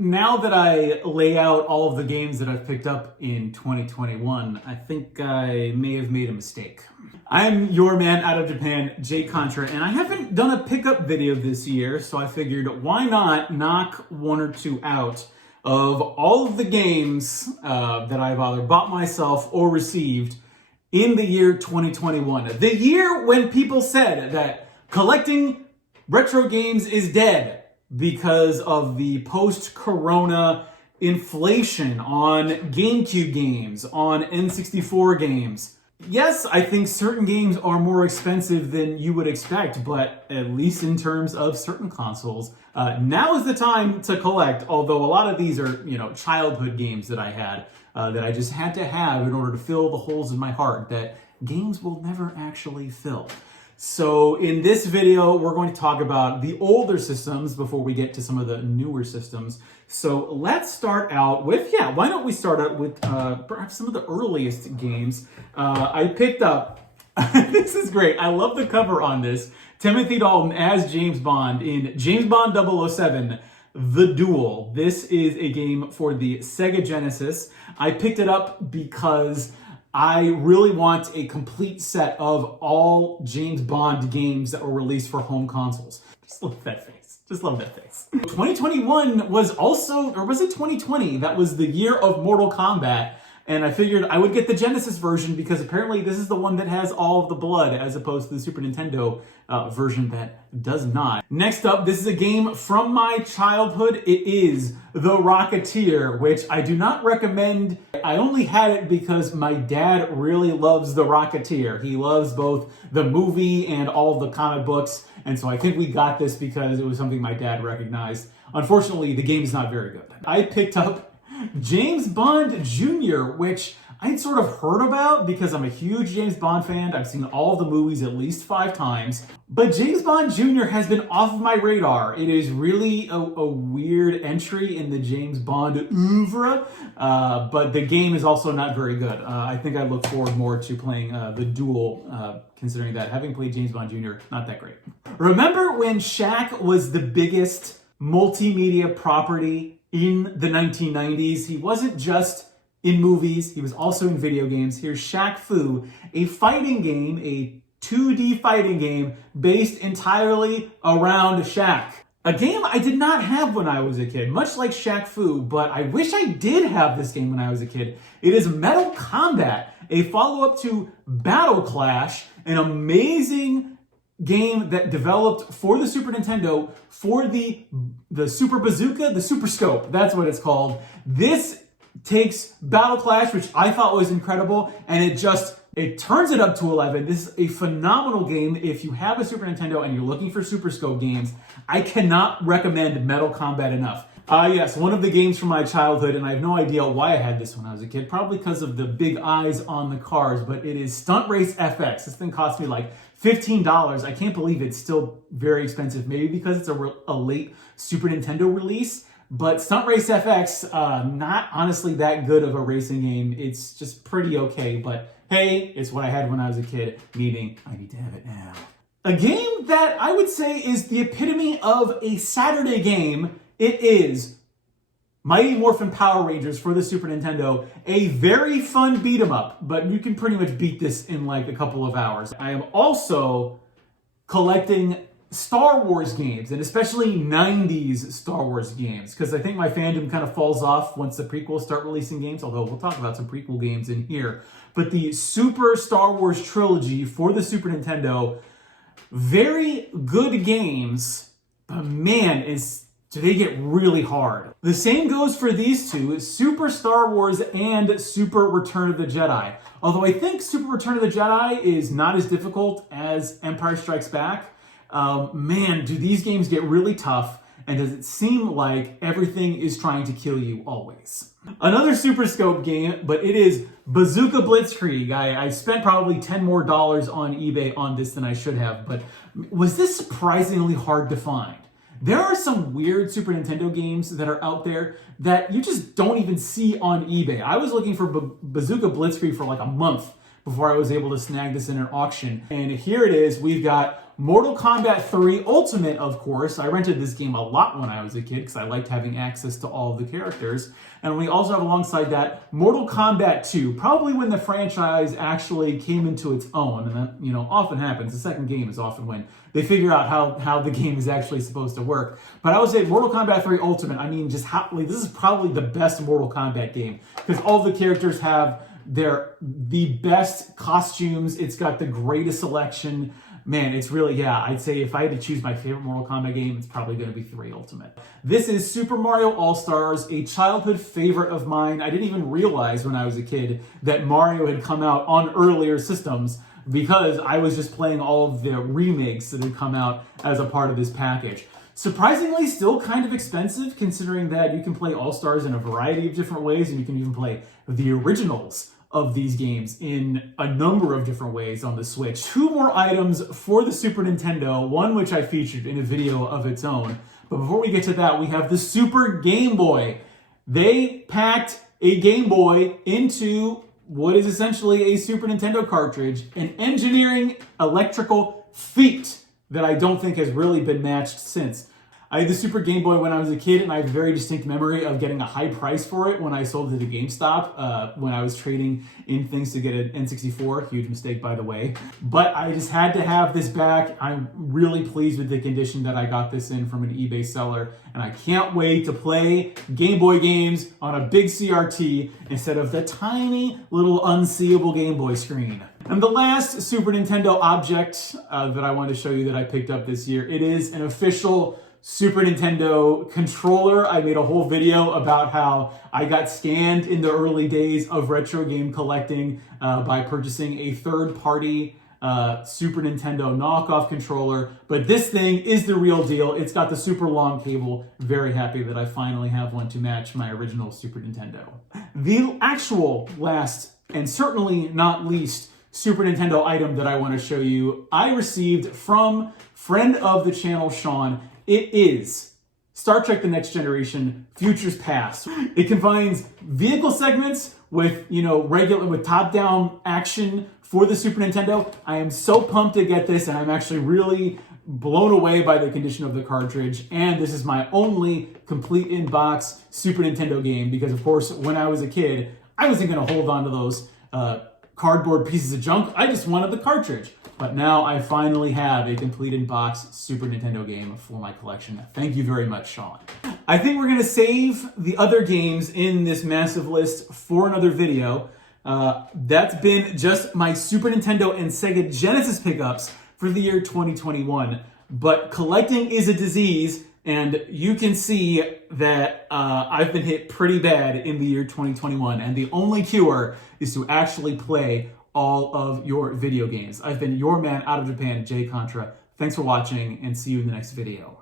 now that I lay out all of the games that I've picked up in 2021, I think I may have made a mistake. I'm your man out of Japan, Jake Contra, and I haven't done a pickup video this year, so I figured why not knock one or two out of all of the games that I've either bought myself or received in the year 2021. The year when people said that collecting retro games is dead because of the post-corona inflation on GameCube games, on N64 games. Yes, I think certain games are more expensive than you would expect, but at least in terms of certain consoles, now is the time to collect, although a lot of these are, childhood games that I had, that I just had to have in order to fill the holes in my heart that games will never actually fill. So in this video, we're going to talk about the older systems before we get to some of the newer systems. So let's start out with, why don't we start out with perhaps some of the earliest games. I picked up, this is great, I love the cover on this, Timothy Dalton as James Bond in James Bond 007, The Duel. This is a game for the Sega Genesis. I picked it up because I really want a complete set of all James Bond games that were released for home consoles. Just love that face. Just love that face. 2021 was also, or was it 2020? That was the year of Mortal Kombat. And I figured I would get the Genesis version because apparently this is the one that has all of the blood as opposed to the Super Nintendo version that does not. Next up, this is a game from my childhood. It is The Rocketeer, which I do not recommend. I only had it because my dad really loves The Rocketeer. He loves both the movie and all the comic books. And so I think we got this because it was something my dad recognized. Unfortunately, the game is not very good. I picked up James Bond Jr., which I'd sort of heard about because I'm a huge James Bond fan. I've seen all of the movies at least 5 times. But James Bond Jr. has been off of my radar. It is really a weird entry in the James Bond oeuvre, but the game is also not very good. I think I look forward more to playing The Duel, considering that having played James Bond Jr., not that great. Remember when Shaq was the biggest multimedia property in the 1990s? He wasn't just in movies, he was also in video games. Here's Shaq Fu, a fighting game, a 2D fighting game based entirely around Shaq. A game I did not have when I was a kid, much like Shaq Fu, but I wish I did have this game when I was a kid. It is Mortal Kombat, a follow-up to Battle Clash, an amazing game that developed for the Super Nintendo for the Super Bazooka, the Super Scope, that's what it's called. This takes Battle Clash, which I thought was incredible, and it turns it up to 11. This is a phenomenal game. If you have a Super Nintendo and you're looking for Super Scope games, I cannot recommend Mortal Kombat enough. Yes, one of the games from my childhood, and I have no idea why I had this when I was a kid, probably because of the big eyes on the cars, but it is Stunt Race FX. This thing cost me like $15. I can't believe it's still very expensive, maybe because it's a late Super Nintendo release, but Stunt Race FX, not honestly that good of a racing game. It's just pretty okay, but hey, it's what I had when I was a kid, meaning I need to have it now. A game that I would say is the epitome of a Saturday game. It is Mighty Morphin Power Rangers for the Super Nintendo, a very fun beat 'em up, but you can pretty much beat this in like a couple of hours. I am also collecting Star Wars games, and especially 90s Star Wars games, because I think my fandom kind of falls off once the prequels start releasing games, although we'll talk about some prequel games in here. But the Super Star Wars trilogy for the Super Nintendo, very good games, but man, do they get really hard. The same goes for these two, Super Star Wars and Super Return of the Jedi. Although I think Super Return of the Jedi is not as difficult as Empire Strikes Back, man, do these games get really tough, and does it seem like everything is trying to kill you always. Another Super Scope game, but it is Bazooka Blitzkrieg. I spent probably $10 more on eBay on this than I should have, but was this surprisingly hard to find? There are some weird Super Nintendo games that are out there that you just don't even see on eBay. I was looking for Bazooka Blitzkrieg for like a month before I was able to snag this in an auction. And here it is. We've got Mortal Kombat 3 Ultimate, of course. I rented this game a lot when I was a kid because I liked having access to all of the characters. And we also have alongside that Mortal Kombat 2, probably when the franchise actually came into its own. And that, often happens. The second game is often when they figure out how the game is actually supposed to work. But I would say Mortal Kombat 3 Ultimate, this is probably the best Mortal Kombat game because all the characters have the best costumes. It's got the greatest selection. Man, it's really, I'd say if I had to choose my favorite Mortal Kombat game, it's probably going to be 3 Ultimate. This is Super Mario All-Stars, a childhood favorite of mine. I didn't even realize when I was a kid that Mario had come out on earlier systems because I was just playing all of the remakes that had come out as a part of this package. Surprisingly, still kind of expensive considering that you can play All-Stars in a variety of different ways and you can even play the originals of these games in a number of different ways on the Switch. 2 more items for the Super Nintendo, one which I featured in a video of its own. But before we get to that, we have the Super Game Boy. They packed a Game Boy into what is essentially a Super Nintendo cartridge, an engineering electrical feat that I don't think has really been matched since. I had the Super Game Boy when I was a kid, and I have a very distinct memory of getting a high price for it when I sold it at GameStop, when I was trading in things to get an N64. Huge mistake, by the way. But I just had to have this back. I'm really pleased with the condition that I got this in from an eBay seller, and I can't wait to play Game Boy games on a big CRT instead of the tiny little unseeable Game Boy screen. And the last Super Nintendo object that I wanted to show you that I picked up this year, it is an official Super Nintendo controller. I made a whole video about how I got scammed in the early days of retro game collecting by purchasing a third-party Super Nintendo knockoff controller. But this thing is the real deal. It's got the super long cable. Very happy that I finally have one to match my original Super Nintendo. The actual last, and certainly not least, Super Nintendo item that I want to show you, I received from friend of the channel, Sean. It is Star Trek The Next Generation Futures Past. It combines vehicle segments with, with top-down action for the Super Nintendo. I am so pumped to get this, and I'm actually really blown away by the condition of the cartridge. And this is my only complete in-box Super Nintendo game because, of course, when I was a kid, I wasn't going to hold on to those cardboard pieces of junk. I just wanted the cartridge. But now I finally have a complete in-box Super Nintendo game for my collection. Thank you very much, Sean. I think we're going to save the other games in this massive list for another video. That's been just my Super Nintendo and Sega Genesis pickups for the year 2021. But collecting is a disease, and you can see that I've been hit pretty bad in the year 2021. And the only cure is to actually play all of your video games. I've been your man out of Japan, Jay Contra. Thanks for watching, and see you in the next video.